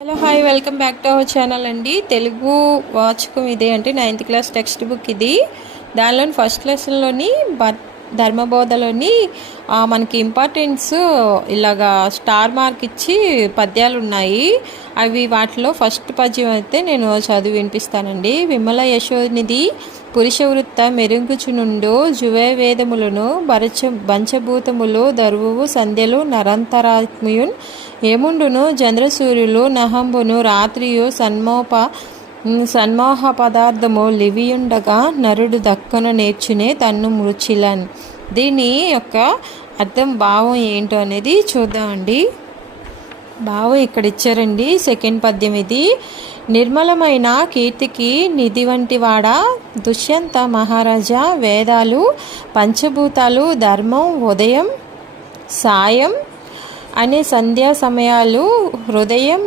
Hello hi welcome back to our channel అండి. తెలుగు వాచకం ఇదే అంటే 9th క్లాస్ టెక్స్ట్ బుక్ ఇది. దానిలోని ఫస్ట్ లెసన్లోని ధర్మబోధలోని మనకి ఇంపార్టెన్స్ ఇలాగా స్టార్ మార్క్ ఇచ్చి పద్యాలు ఉన్నాయి. అవి వాటిలో ఫస్ట్ పద్యం అయితే నేను చదివి వినిపిస్తానండి. విమల యశోనిధి పురుష వృత్త మెరుగుచునుండు జువే వేదములను బంచభూతములు దరువు సంధ్యలు నరంతరాత్మయున్ ఏముండును చంద్రసూర్యులు నహంబును రాత్రియు సన్మోహ పదార్థము లివియుండగా నరుడు దక్కన నేర్చునే తన్ను మృచిలన్. దీని యొక్క అర్థం భావం ఏంటో అనేది చూద్దామండి. భావం ఇక్కడ ఇచ్చారండి. సెకండ్ పద్యం ఇది. నిర్మలమైన కీర్తికి నిధి వంటి వాడ దుష్యంత మహారాజా వేదాలు పంచభూతాలు ధర్మం ఉదయం సాయం అనే సంధ్యా సమయాలు హృదయం